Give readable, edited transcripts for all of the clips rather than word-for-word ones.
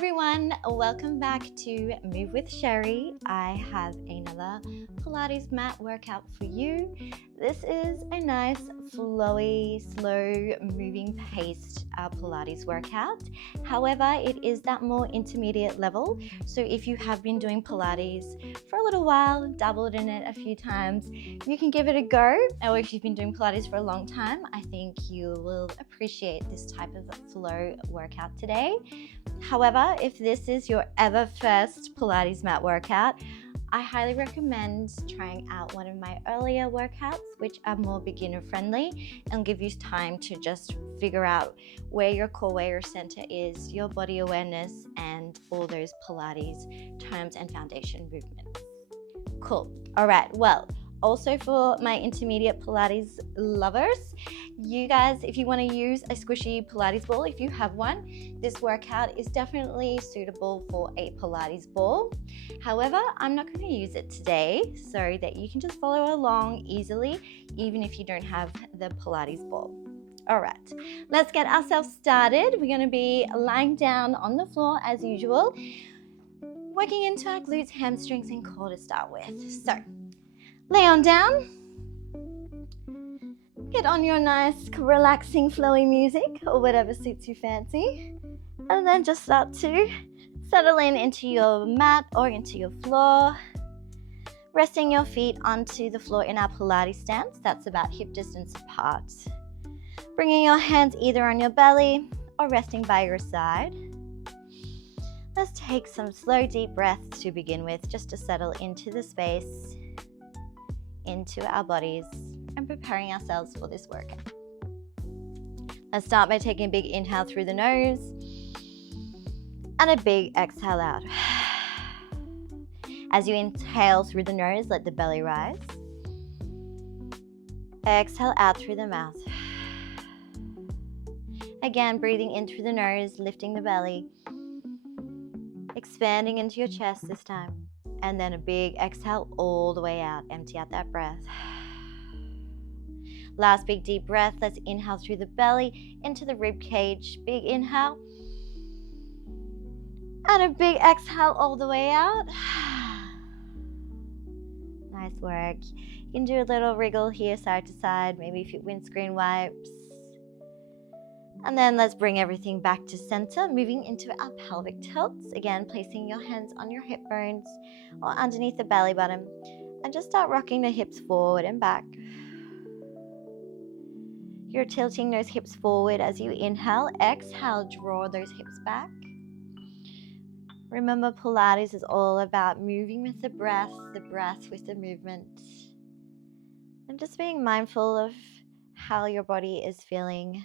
everyone, welcome back to Move with Sheri. I have another Pilates mat workout for you. This is a nice, flowy, slow moving paced Pilates workout. However, it is that more intermediate level. So if you have been doing Pilates for a little while, dabbled in it a few times, you can give it a go. Or if you've been doing Pilates for a long time, I think you will appreciate this type of flow workout today. However, if this is your ever first Pilates mat workout, I highly recommend trying out one of my earlier workouts, which are more beginner friendly and give you time to just figure out where your core, where your center is, your body awareness, and all those Pilates terms and foundation movements. Cool. All right. Well, also for my intermediate Pilates lovers, you guys, if you want to use a squishy Pilates ball, if you have one, this workout is definitely suitable for a Pilates ball. However, I'm not going to use it today so that you can just follow along easily, even if you don't have the Pilates ball. All right, let's get ourselves started. We're going to be lying down on the floor as usual, working into our glutes, hamstrings, and core to start with. So, lay on down. Get on your nice, relaxing, flowy music or whatever suits you fancy. And then just start to settle in into your mat or into your floor. Resting your feet onto the floor in our Pilates stance. That's about hip distance apart. Bringing your hands either on your belly or resting by your side. Let's take some slow, deep breaths to begin with, just to settle into the space, into our bodies, and preparing ourselves for this workout. Let's start by taking a big inhale through the nose and a big exhale out. As you inhale through the nose, let the belly rise. Exhale out through the mouth. Again, breathing in through the nose, lifting the belly, expanding into your chest this time. And then a big exhale all the way out. Empty out that breath. Last big deep breath. Let's inhale through the belly into the rib cage. Big inhale. And a big exhale all the way out. Nice work. You can do a little wriggle here side to side. Maybe if you windscreen wipes. And then let's bring everything back to center, moving into our pelvic tilts. Again, placing your hands on your hip bones or underneath the belly button. And just start rocking the hips forward and back. You're tilting those hips forward as you inhale. Exhale, draw those hips back. Remember, Pilates is all about moving with the breath with the movement. And just being mindful of how your body is feeling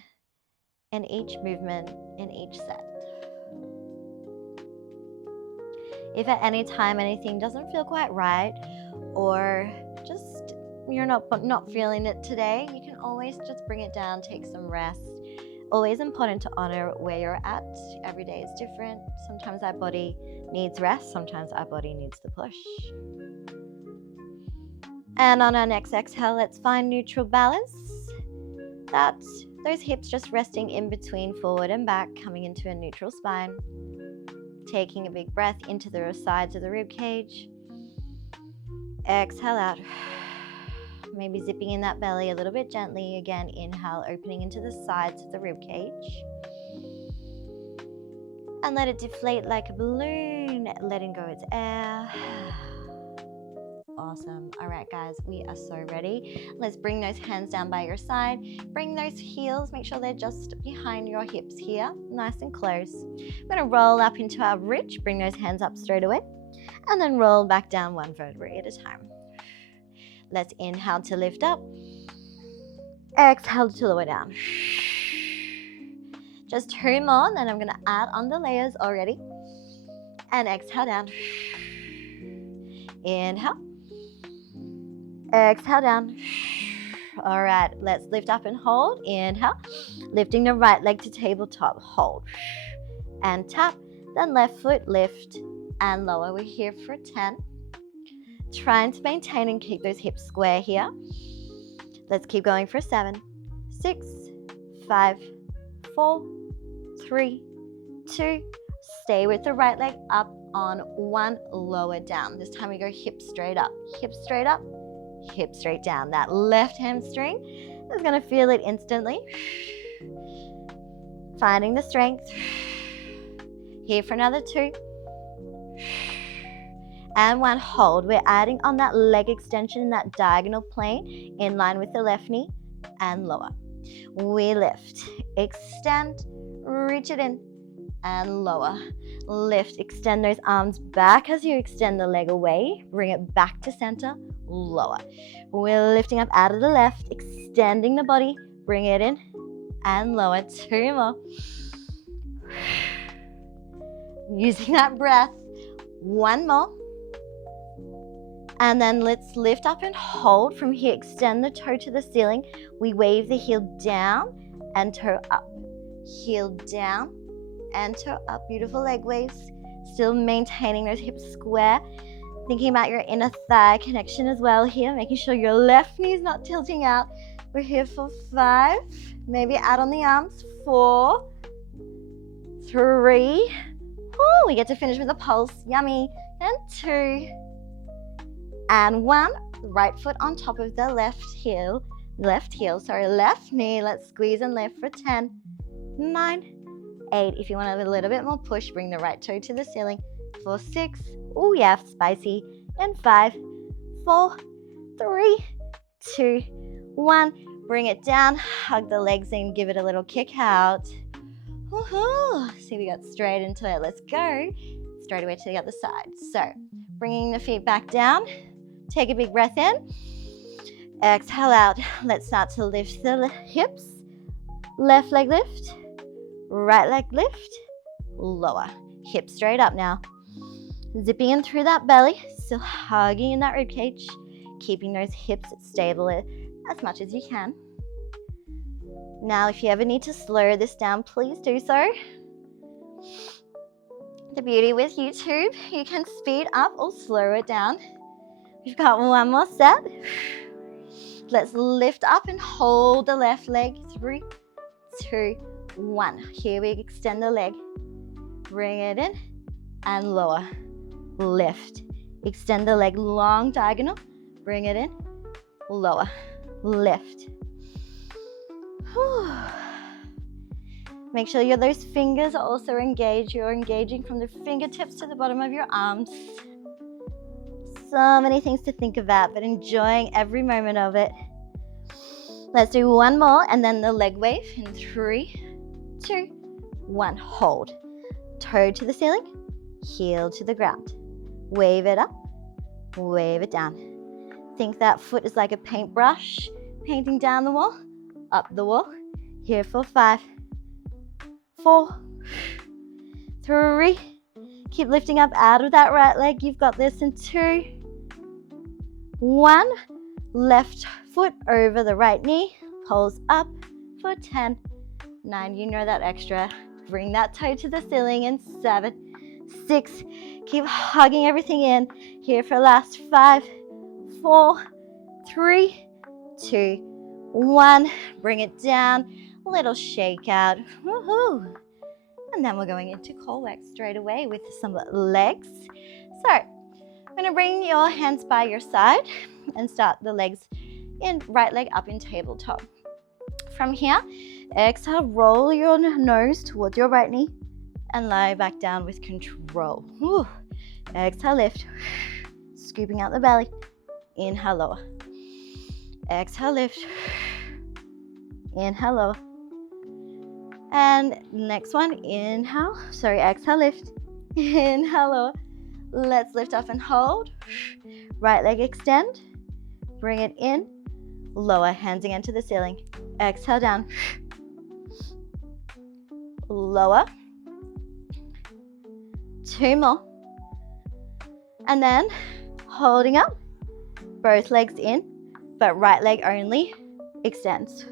in each movement, in each set. If at any time anything doesn't feel quite right, or just you're not feeling it today, you can always just bring it down, take some rest. Always important to honor where you're at. Every day is different. Sometimes our body needs rest, sometimes our body needs the push. And on our next exhale, let's find neutral balance. That's those hips just resting in between forward and back, coming into a neutral spine. Taking a big breath into the sides of the rib cage. Exhale out. Maybe zipping in that belly a little bit gently. Again, inhale, opening into the sides of the rib cage. And let it deflate like a balloon, letting go its air. Awesome. All right, guys, we are so ready. Let's bring those hands down by your side. Bring those heels, make sure they're just behind your hips here, nice and close. We're going to roll up into our bridge, bring those hands up straight away, and then roll back down one vertebrae at a time. Let's inhale to lift up. Exhale to lower down. Just 2 more, then I'm going to add on the layers already. And exhale down. Inhale. Exhale down. All right, let's lift up and hold. Inhale, lifting the right leg to tabletop. Hold and tap. Then left foot lift and lower. We're here for 10. Trying to maintain and keep those hips square here. Let's keep going for 7, 6, 5, 4, 3, 2. Stay with the right leg up on one, lower down. This time we go hips straight up, hips straight up, hips straight down. That left hamstring is going to feel it instantly. Finding the strength. Here for another 2. And 1, hold. We're adding on that leg extension in that diagonal plane in line with the left knee and lower. We lift, extend, reach it in and lower. Lift, extend those arms back as you extend the leg away. Bring it back to center, lower. We're lifting up out of the left, extending the body, bring it in and lower. 2 more. Using that breath. 1 more. And then let's lift up and hold. From here, extend the toe to the ceiling. We wave the heel down and toe up. Heel down and toe up. Beautiful leg waves. Still maintaining those hips square. Thinking about your inner thigh connection as well here. Making sure your left knee is not tilting out. We're here for 5. Maybe add on the arms. 4, 3. Ooh, we get to finish with a pulse. Yummy. And 2. And 1, right foot on top of the left knee. Let's squeeze and lift for 10, 9, 8. If you want a little bit more push, bring the right toe to the ceiling for 6. Oh yeah, spicy. And 5, 4, 3, 2, 1. Bring it down, hug the legs in, give it a little kick out. Woohoo! See, we got straight into it. Let's go straight away to the other side. So, bringing the feet back down. Take a big breath in. Exhale out. Let's start to lift the hips. Left leg lift. Right leg lift. Lower. Hips straight up now. Zipping in through that belly. Still hugging in that rib cage. Keeping those hips stable as much as you can. Now, if you ever need to slow this down, please do so. The beauty with YouTube, you can speed up or slow it down. We've got 1 more set. Let's lift up and hold the left leg. 3, 2, 1. Here we extend the leg. Bring it in and lower. Lift. Extend the leg long diagonal. Bring it in. Lower. Lift. Whew. Make sure those fingers are also engaged. You're engaging from the fingertips to the bottom of your arms. So many things to think about, but enjoying every moment of it. Let's do 1 more and then the leg wave in 3, 2, 1. Hold. Toe to the ceiling, heel to the ground. Wave it up, wave it down. Think that foot is like a paintbrush, painting down the wall, up the wall. Here for 5, 4, 3. Keep lifting up out of that right leg. You've got this in 2, 1. Left foot over the right knee. Pulse up for 10, 9. You know that extra. Bring that toe to the ceiling in 7, 6. Keep hugging everything in. Here for last 5, 4, 3, 2, 1. Bring it down. Little shake out. Woohoo! And then we're going into core work straight away with some legs. So, I'm going to bring your hands by your side and start the legs in right leg up in tabletop. From here, exhale, roll your nose towards your right knee and lie back down with control. Whew. Exhale, lift. Scooping out the belly. Inhale, lower. Exhale, lift. Inhale, lower. And next one, exhale, lift. Inhale, lower. Let's lift up and hold. Right leg extend. Bring it in. Lower, hands again to the ceiling. Exhale down. Lower. 2 more. And then holding up. Both legs in, but right leg only extends.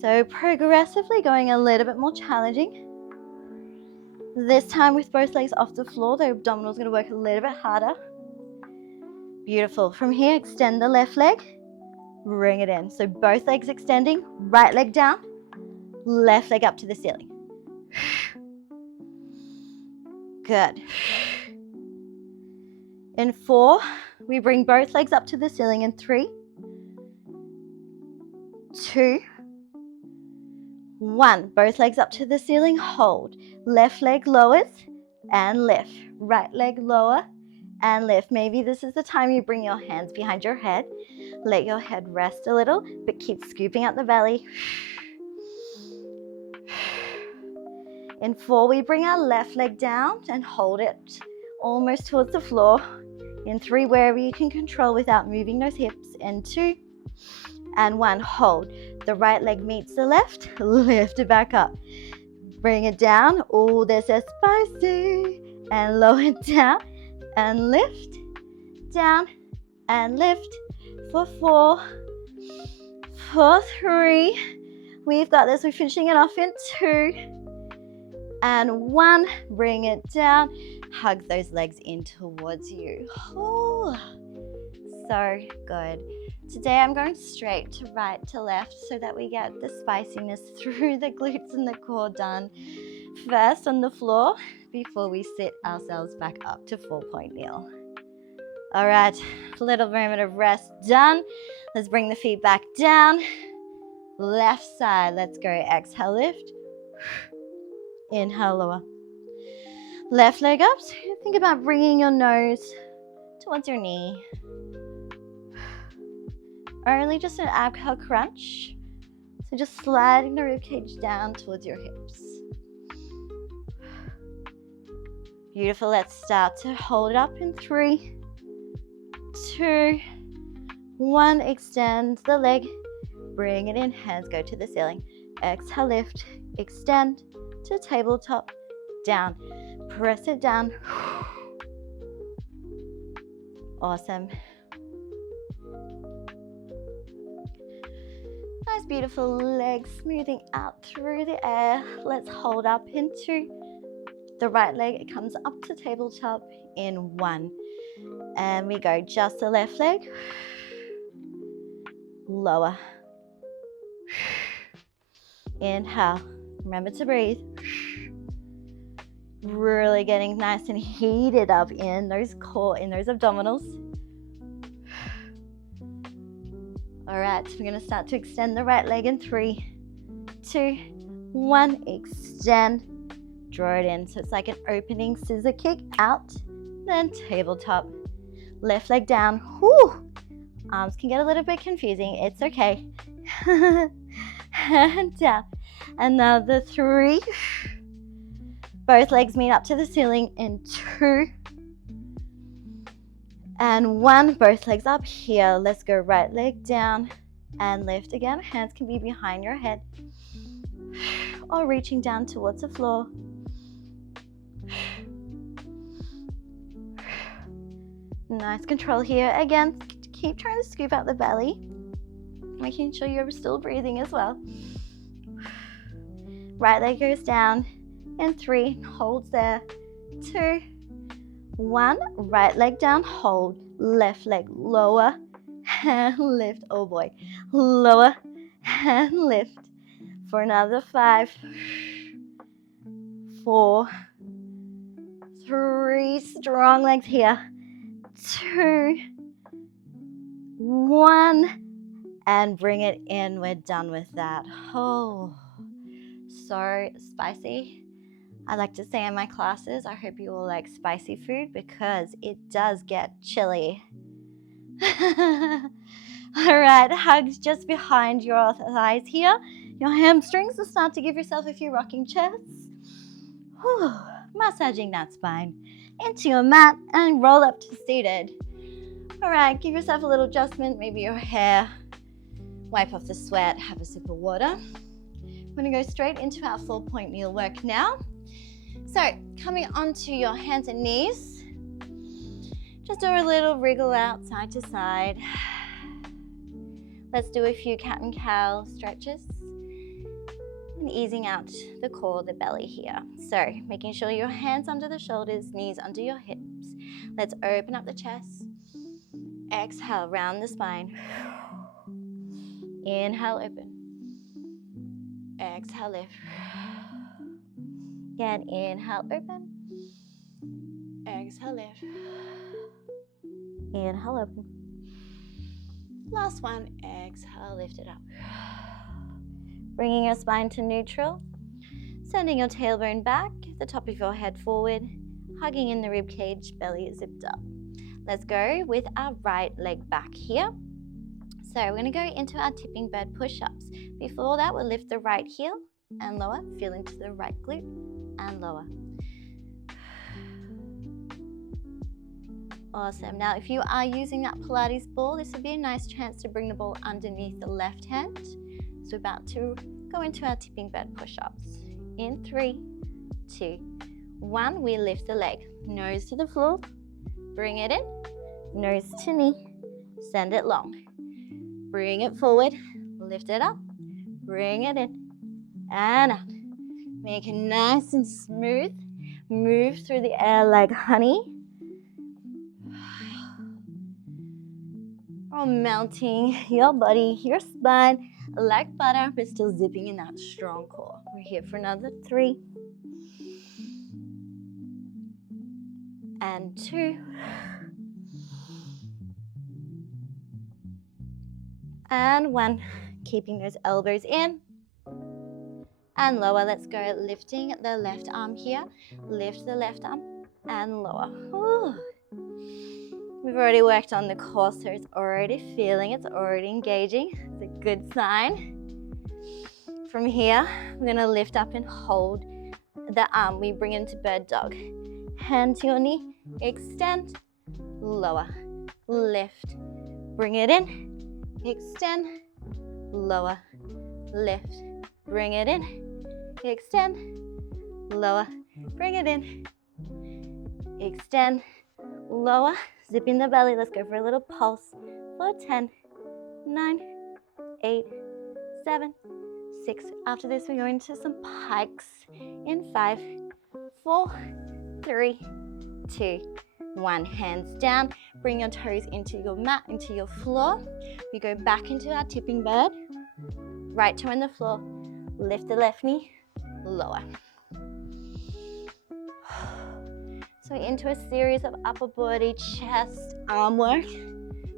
So progressively going a little bit more challenging. This time with both legs off the floor, the abdominal is going to work a little bit harder. Beautiful. From here, extend the left leg, bring it in. So both legs extending, right leg down, left leg up to the ceiling. Good. In 4, we bring both legs up to the ceiling in 3, 2, 1. Both legs up to the ceiling, hold. Left leg lowers and lift. Right leg lower and lift. Maybe this is the time you bring your hands behind your head. Let your head rest a little, but keep scooping out the belly. In 4, we bring our left leg down and hold it almost towards the floor. In 3, wherever you can control without moving those hips. In 2 and 1, hold. The right leg meets the left, lift it back up. Bring it down. Oh, this is spicy. And lower it down and lift, down and lift. For 4, for 3, we've got this. We're finishing it off in 2 and 1. Bring it down. Hug those legs in towards you. Oh, so good. Today I'm going straight to right to left so that we get the spiciness through the glutes and the core done first on the floor before we sit ourselves back up to 4-point kneel. All right, a little moment of rest done. Let's bring the feet back down. Left side, let's go. Exhale, lift. Inhale, lower. Left leg up. So think about bringing your nose towards your knee. Only just an ab curl crunch. So just sliding the ribcage down towards your hips. Beautiful. Let's start to hold it up in 3, 2, 1. Extend the leg. Bring it in. Hands go to the ceiling. Exhale, lift. Extend to tabletop. Down. Press it down. Awesome. Nice, beautiful legs smoothing out through the air. Let's hold up into the right leg. It comes up to tabletop in 1. And we go just the left leg. Lower. Inhale. Remember to breathe. Really getting nice and heated up in those core, in those abdominals. All right, we're going to start to extend the right leg in 3, 2, 1. Extend. Draw it in. So it's like an opening scissor kick out. Then tabletop. Left leg down. Whew. Arms can get a little bit confusing. It's okay. And down. Another 3. Both legs meet up to the ceiling in 2 and 1. Both legs up here. Let's go right leg down and lift again. Hands can be behind your head or reaching down towards the floor. Nice control here. Again, keep trying to scoop out the belly, making sure you're still breathing as well. Right leg goes down in 3, holds there. 2, 1. Right leg down, hold. Left leg lower and lift. Oh boy. Lower and lift. For another 5, 4, 3. Strong legs here. 2, 1. And bring it in. We're done with that. Oh, so spicy. I like to say in my classes, I hope you all like spicy food because it does get chilly. All right, hugs just behind your thighs here. Your hamstrings, so start to give yourself a few rocking chairs. Whew. Massaging that spine into your mat and roll up to seated. All right, give yourself a little adjustment, maybe your hair. Wipe off the sweat, have a sip of water. I'm going to go straight into our 4-point kneel work now. So coming onto your hands and knees, just do a little wriggle out side to side. Let's do a few cat and cow stretches and easing out the core, the belly here. So making sure your hands under the shoulders, knees under your hips. Let's open up the chest. Exhale, round the spine. Inhale, open. Exhale, lift. Again, inhale, open. Exhale, lift. Inhale, open. Last one, exhale, lift it up. Bringing your spine to neutral, sending your tailbone back, the top of your head forward, hugging in the rib cage, belly zipped up. Let's go with our right leg back here. So we're going to go into our tipping bird push-ups. Before that, we'll lift the right heel and lower, feel into the right glute and lower. Awesome. Now, if you are using that Pilates ball, this would be a nice chance to bring the ball underneath the left hand. So we're about to go into our tipping bird push-ups. In 3, 2, 1, we lift the leg. Nose to the floor, bring it in, nose to knee, send it long. Bring it forward, lift it up, bring it in, and out. Make it nice and smooth. Move through the air like honey. Or melting your body, your spine, like butter, but still zipping in that strong core. We're here for another 3. And 2. And 1. Keeping those elbows in. And lower. Let's go lifting the left arm here. Lift the left arm and lower. Ooh. We've already worked on the core, so it's already feeling, it's already engaging. It's a good sign. From here, we're going to lift up and hold the arm. We bring into bird dog. Hand to your knee, extend, lower, lift. Bring it in, extend, lower, lift. Bring it in, extend, lower, bring it in, extend, lower. Zip in the belly. Let's go for a little pulse for 10, 9, 8, 7, 6. After this, we go into some pikes in 5, 4, 3, 2, 1. Hands down. Bring your toes into your mat, into your floor. We go back into our tipping bird. Right toe on the floor. Lift the left knee. Lower. So into a series of upper body, chest, arm work,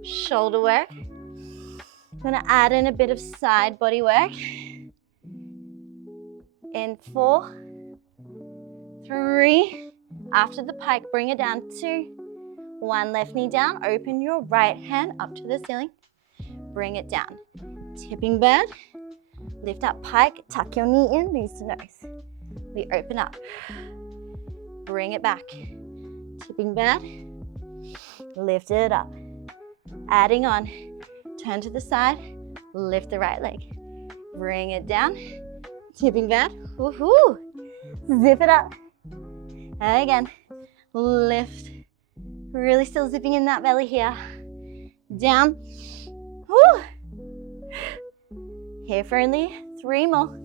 shoulder work. I'm gonna add in a bit of side body work. In 4, 3, after the pike, bring it down, 2, 1, left knee down, open your right hand up to the ceiling, bring it down. Tipping bird, lift up pike, tuck your knee in, knees to nose. We open up, bring it back. Tipping bird, lift it up. Adding on, turn to the side, lift the right leg. Bring it down, tipping bird, woohoo! Zip it up. And again, lift. Really still zipping in that belly here. Down, woo! Here for only 3 more.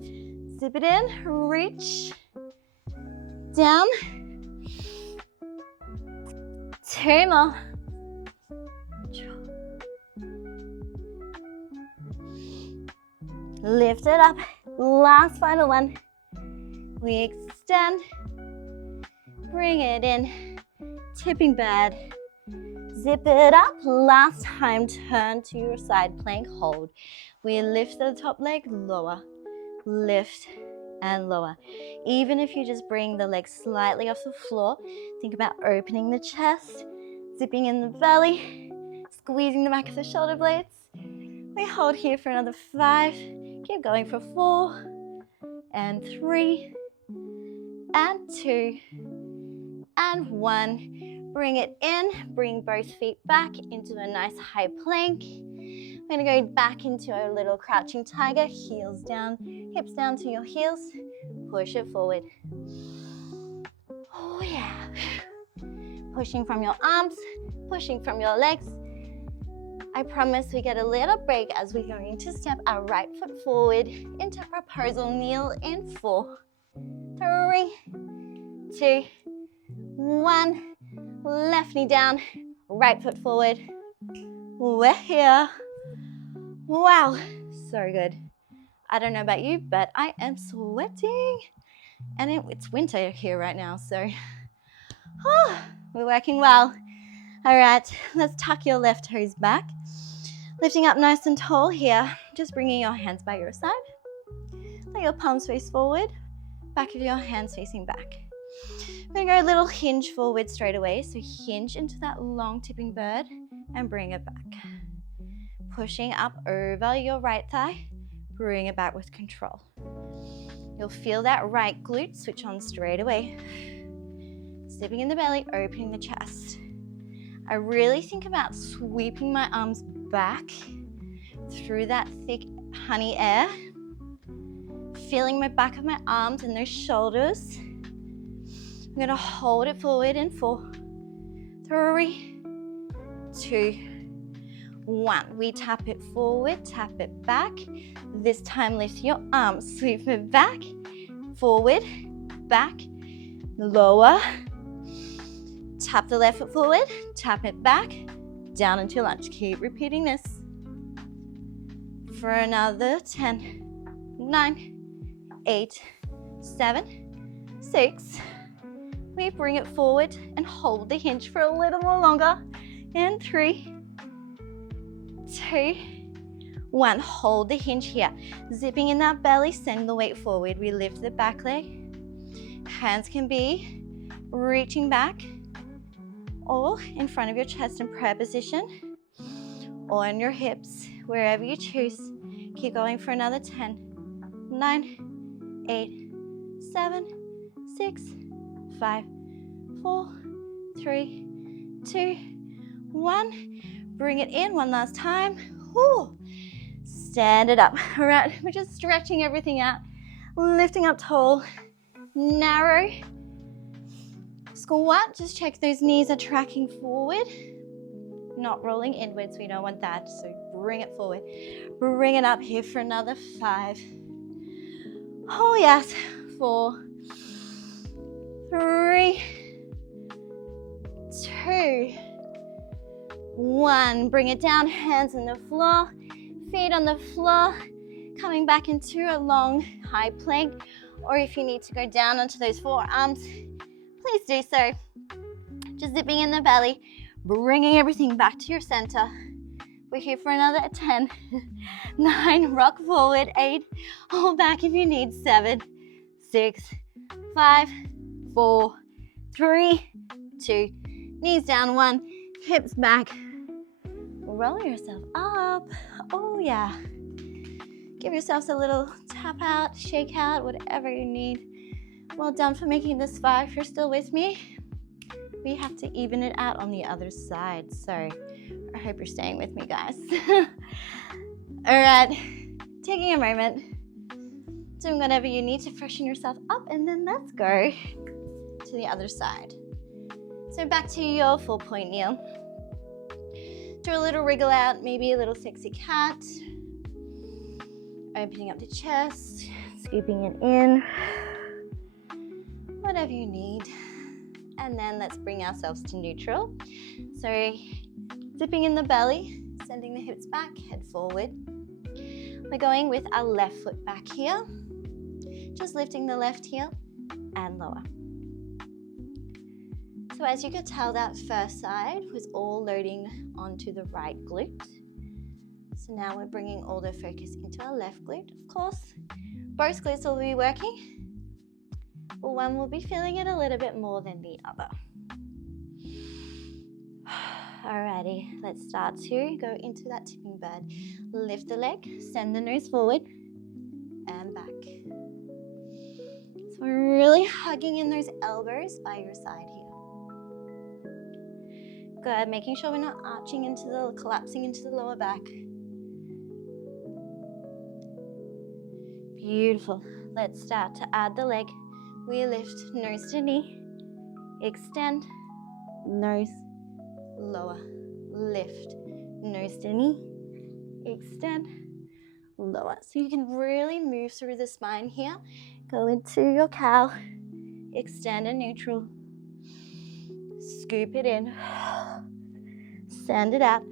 Zip it in, reach, down. 2 more. Lift it up. Last final one. We extend. Bring it in. Tipping bird. Zip it up. Last time, turn to your side plank. Hold. We lift the top leg, lower. Lift and lower. Even if you just bring the leg slightly off the floor, think about opening the chest, zipping in the belly, squeezing the back of the shoulder blades. We hold here for another 5. Keep going for 4 and 3 and 2 and 1. Bring it in, bring both feet back into a nice high plank. We're gonna go back into a little crouching tiger, heels down, hips down to your heels. Push it forward. Oh yeah. Pushing from your arms, pushing from your legs. I promise we get a little break as we're going to step our right foot forward into proposal kneel in 4, 3, 2, 1. Left knee down, right foot forward. We're here. Wow, so good. I don't know about you, but I am sweating. And it's winter here right now, so We're working well. All right, let's tuck your left toes back. Lifting up nice and tall here. Just bringing your hands by your side. Let your palms face forward. Back of your hands facing back. We're gonna go a little hinge forward straight away. So hinge into that long tipping bird and bring it back. Pushing up over your right thigh. Bring it back with control. You'll feel that right glute switch on straight away. Zipping in the belly, opening the chest. I really think about sweeping my arms back through that thick honey air. Feeling my back of my arms and those shoulders. I'm gonna hold it forward in 4, 3, 2, 1. We tap it forward, tap it back. This time lift your arms, sweep it back, forward, back, lower. Tap the left foot forward, tap it back, down into lunge. Keep repeating this for another 10, 9, 8, 7, 6. We bring it forward and hold the hinge for a little more longer. In 3, 2, 1. Hold the hinge here. Zipping in that belly, send the weight forward. We lift the back leg. Hands can be reaching back or in front of your chest in prayer position or on your hips, wherever you choose. Keep going for another 10, 9, 8, 7, 6, 5, 4, 3, 2, 1. Bring it in one last time. Whew. Stand it up. All right, we're just stretching everything out, lifting up tall, narrow. Squat, just check those knees are tracking forward, not rolling inwards. We don't want that, so bring it forward. Bring it up here for another 5. Oh yes, 4, 3, 2, 1. Bring it down, hands on the floor, feet on the floor, coming back into a long high plank, or if you need to go down onto those forearms, please do so. Just zipping in the belly, bringing everything back to your center. We're here for another 10, 9, rock forward, 8, hold back if you need, 7, 6, 5, 4, 3, 2, knees down, 1, hips back. Roll yourself up. Oh yeah. Give yourselves a little tap out, shake out, whatever you need. Well done for making this far. If you're still with me, we have to even it out on the other side. So I hope you're staying with me, guys. All right, taking a moment, doing whatever you need to freshen yourself up, and then let's go to the other side. So back to your 4-point kneel. Do a little wriggle out, maybe a little sexy cat. Opening up the chest, scooping it in. Whatever you need. And then let's bring ourselves to neutral. So zipping in the belly, sending the hips back, head forward. We're going with our left foot back here. Just lifting the left heel and lower. So as you could tell, that first side was all loading onto the right glute. So now we're bringing all the focus into our left glute. Of course, both glutes will be working, but one will be feeling it a little bit more than the other. Alrighty, let's start to go into that tipping bird. Lift the leg, send the nose forward and back. So we're really hugging in those elbows by your side here. Good, making sure we're not arching into the, collapsing into the lower back. Beautiful. Let's start to add the leg. We lift nose to knee, extend, nose, lower, lift, nose to knee, extend, lower. So you can really move through the spine here. Go into your cow, extend and neutral, scoop it in, send it out.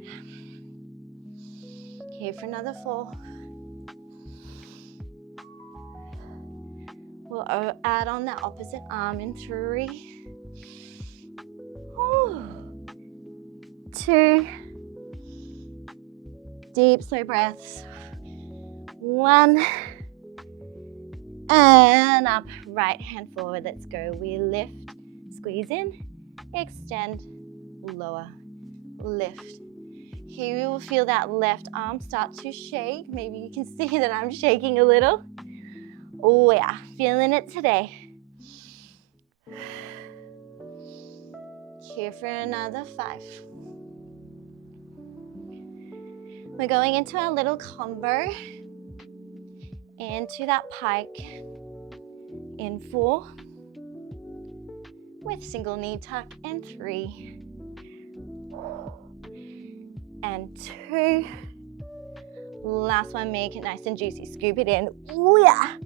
Here for another 4. We'll add on that opposite arm in 3, 2, deep slow breaths, 1, and up, right hand forward, let's go. We lift, squeeze in, extend, lower, lift. Here we will feel that left arm start to shake. Maybe you can see that I'm shaking a little. Oh yeah, feeling it today. Here for another 5. We're going into our little combo, into that pike, in 4, with single knee tuck, and 3, and 2. Last one, make it nice and juicy, scoop it in. Ooh, yeah.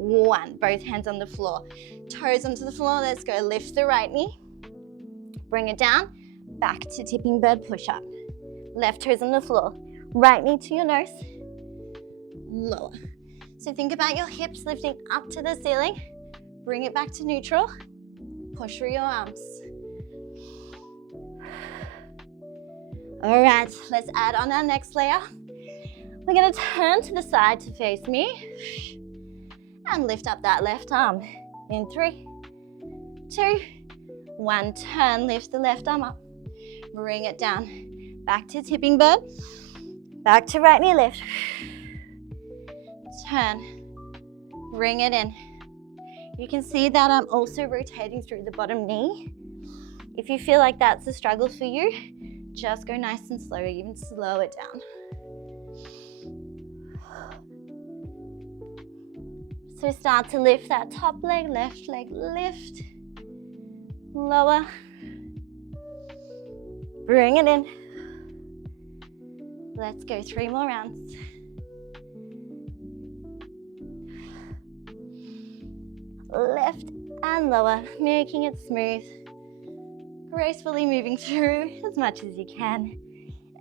1, both hands on the floor, toes onto the floor. Let's go, lift the right knee, bring it down, back to tipping bird push-up. Left toes on the floor, right knee to your nose, lower. So think about your hips lifting up to the ceiling, bring it back to neutral, push through your arms. All right, let's add on our next layer. We're gonna turn to the side to face me and lift up that left arm. In 3, 2, 1, turn, lift the left arm up, bring it down, back to tipping bird, back to right knee lift, turn, bring it in. You can see that I'm also rotating through the bottom knee. If you feel like that's a struggle for you, just go nice and slow, even slow it down. So start to lift that top leg, left leg lift, lower, bring it in. Let's go 3 more rounds. Lift and lower, making it smooth, gracefully moving through as much as you can,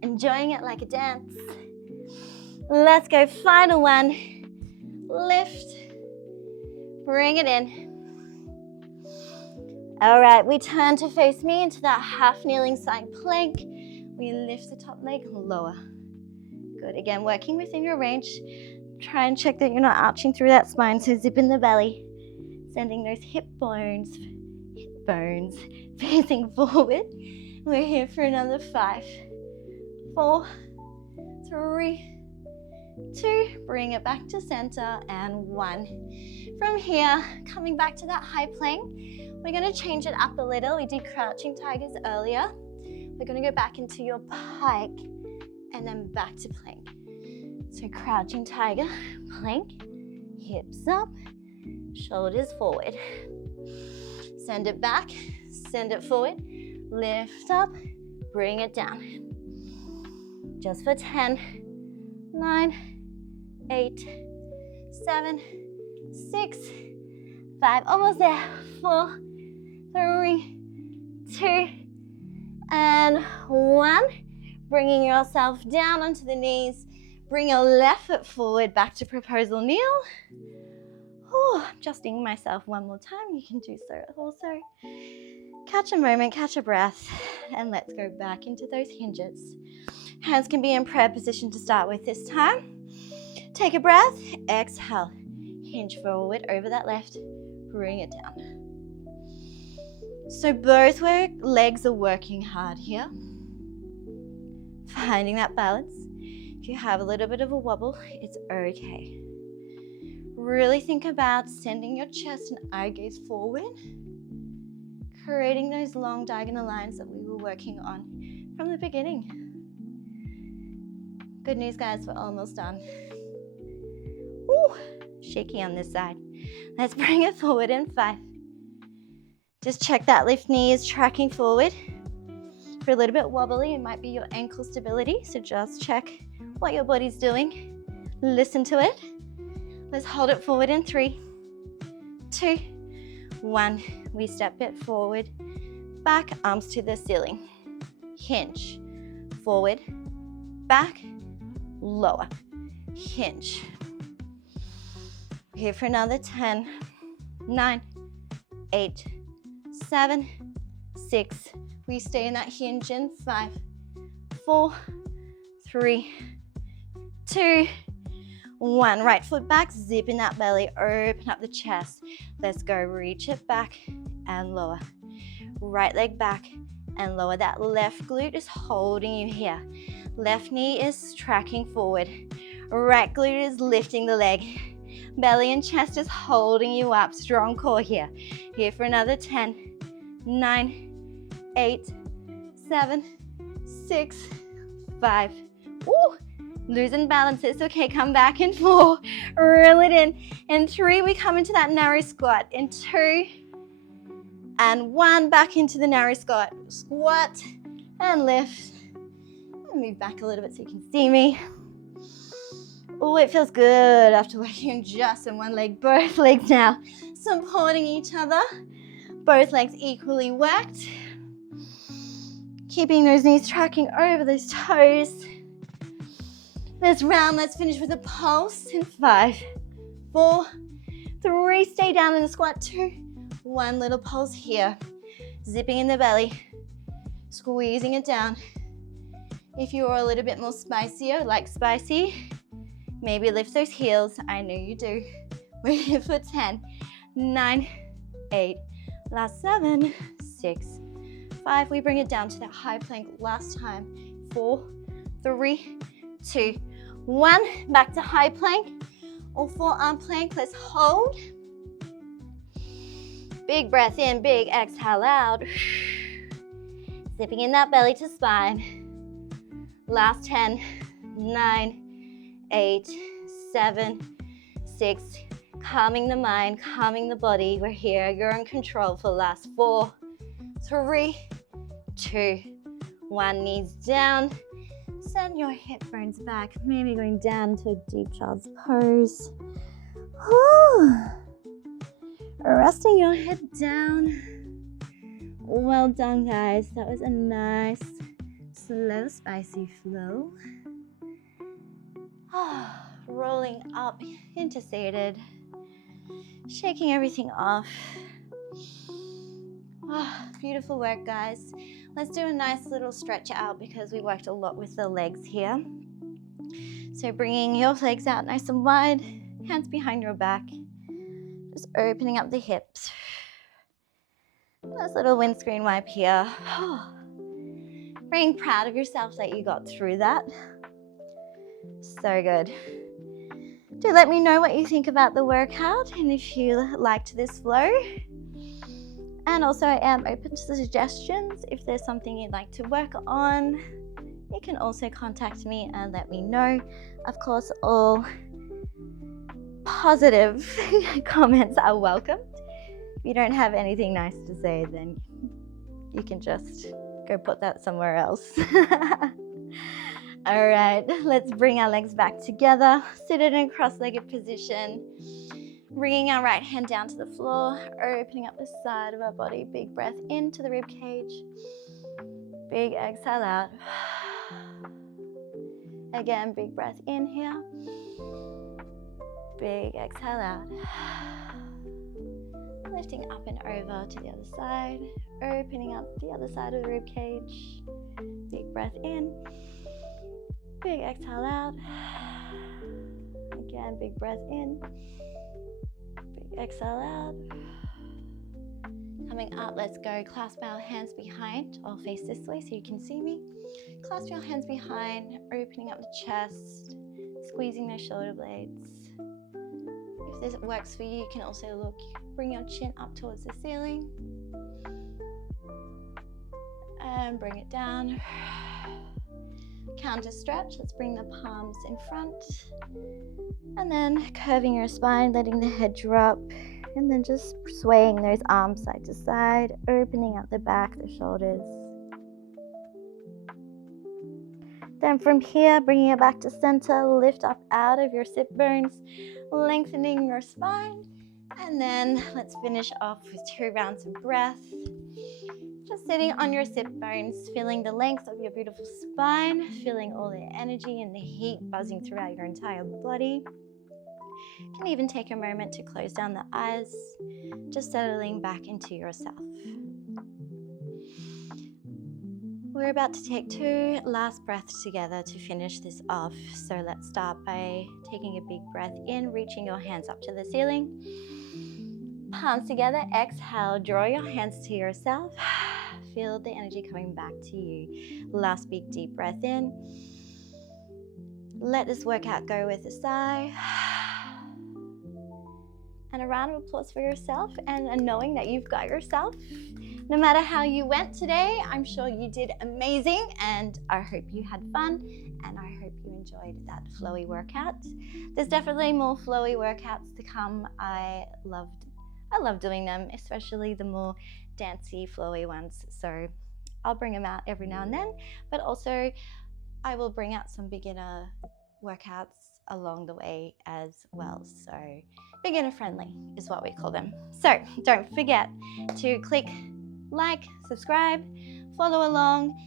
enjoying it like a dance. Let's go, final one, lift, bring it in. All right, we turn to face me into that half kneeling side plank. We lift the top leg, lower. Good, again, working within your range. Try and check that you're not arching through that spine, so zip in the belly. Sending those hip bones facing forward. We're here for another 5, 4, 3, 2, bring it back to center, and 1. From here, coming back to that high plank, we're gonna change it up a little. We did crouching tigers earlier. We're gonna go back into your pike and then back to plank. So crouching tiger, plank, hips up, shoulders forward. Send it back, send it forward, lift up, bring it down. Just for 10, 9, 8, 7, 6, 5, almost there, 4, 3, 2, and 1. Bringing yourself down onto the knees. Bring your left foot forward, back to proposal kneel. Adjusting myself one more time. You can do so also. Catch a moment, catch a breath, and let's go back into those hinges. Hands can be in prayer position to start with this time. Take a breath, exhale. Hinge forward over that left, bring it down. So both legs are working hard here. Finding that balance. If you have a little bit of a wobble, it's okay. Really think about sending your chest and eye gaze forward, creating those long diagonal lines that we were working on from the beginning. Good news, guys, we're almost done. Ooh, shaky on this side. Let's bring it forward in 5. Just check that left knee is tracking forward. If you're a little bit wobbly, it might be your ankle stability, so just check what your body's doing. Listen to it. Let's hold it forward in 3, 2, 1. We step it forward, back, arms to the ceiling. Hinge, forward, back, lower, hinge. Here for another 10, 9, 8, 7, 6, We stay in that hinge in 5, 4, 3, 2, 1. Right foot back, zip in that belly, open up the chest. Let's go, reach it back and lower. Right leg back and lower. That left glute is holding you here. Left knee is tracking forward. Right glute is lifting the leg. Belly and chest is holding you up. Strong core here. Here for another 10, 9, 8, 7, 6, 5. Woo! Losing balance. It's okay. Come back in 4. Reel it in. In 3, we come into that narrow squat. In 2 and 1, back into the narrow squat. Squat and lift. And move back a little bit so you can see me. Oh, it feels good after working just in one leg. Both legs now supporting each other. Both legs equally worked. Keeping those knees tracking over those toes. This round, let's finish with a pulse in 5, 4, 3, stay down in the squat, 2, 1, little pulse here. Zipping in the belly, squeezing it down. If you're a little bit more spicier, like spicy, maybe lift those heels. I know you do. We're here for 10, 9, 8, last 7, 6, 5. We bring it down to that high plank last time. 4, 3, 2, 1. Back to high plank or forearm plank. Let's hold. Big breath in, big exhale out. Zipping in that belly to spine. Last 10, 9, 8, 7, 6. Calming the mind, calming the body. We're here. You're in control for the last 4, 3, 2, 1. Knees down. Send your hip bones back. Maybe going down to a deep child's pose. Resting your head down. Well done, guys. That was a nice, slow, spicy flow. Rolling up into seated. Shaking everything off. Beautiful work, guys. Let's do a nice little stretch out because we worked a lot with the legs here. So bringing your legs out nice and wide, hands behind your back. Just opening up the hips. Nice little windscreen wipe here. Being proud of yourself that you got through that. So good. Do let me know what you think about the workout and if you liked this flow. And also I am open to suggestions. If there's something you'd like to work on, you can also contact me and let me know. Of course, all positive comments are welcomed. If you don't have anything nice to say, then you can just go put that somewhere else. All right, let's bring our legs back together. Sit in a cross-legged position. Bringing our right hand down to the floor, opening up the side of our body. Big breath into the rib cage. Big exhale out. Again, big breath in here. Big exhale out. Lifting up and over to the other side. Opening up the other side of the rib cage. Big breath in. Big exhale out. Again, big breath in. Big exhale out. Coming up, let's go. Clasp our hands behind. I'll face this way so you can see me. Clasp your hands behind, opening up the chest, squeezing those shoulder blades. If this works for you, you can also look, bring your chin up towards the ceiling. And bring it down. Counter stretch. Let's bring the palms in front. And then curving your spine, letting the head drop. And then just swaying those arms side to side, opening up the back, the shoulders. Then from here, bringing it back to center, lift up out of your sit bones, lengthening your spine. And then let's finish off with 2 rounds of breath. Just sitting on your sit bones, feeling the length of your beautiful spine, feeling all the energy and the heat buzzing throughout your entire body. You can even take a moment to close down the eyes, just settling back into yourself. We're about to take 2 last breaths together to finish this off. So let's start by taking a big breath in, reaching your hands up to the ceiling. Palms together, exhale, draw your hands to yourself. Feel the energy coming back to you. Last big deep breath in. Let this workout go with a sigh. And a round of applause for yourself and knowing that you've got yourself. No matter how you went today, I'm sure you did amazing, and I hope you had fun, and I hope you enjoyed that flowy workout. There's definitely more flowy workouts to come. I love doing them, especially the more dancey, flowy ones. So I'll bring them out every now and then, but also I will bring out some beginner workouts along the way as well. So beginner friendly is what we call them. So don't forget to click like, subscribe, follow along.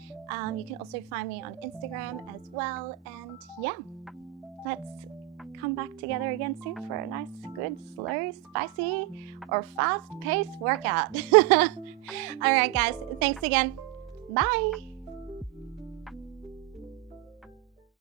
You can also find me on Instagram as well. And yeah, let's come back together again soon for a nice, good, slow, spicy, or fast-paced workout. All right, guys, thanks again. Bye.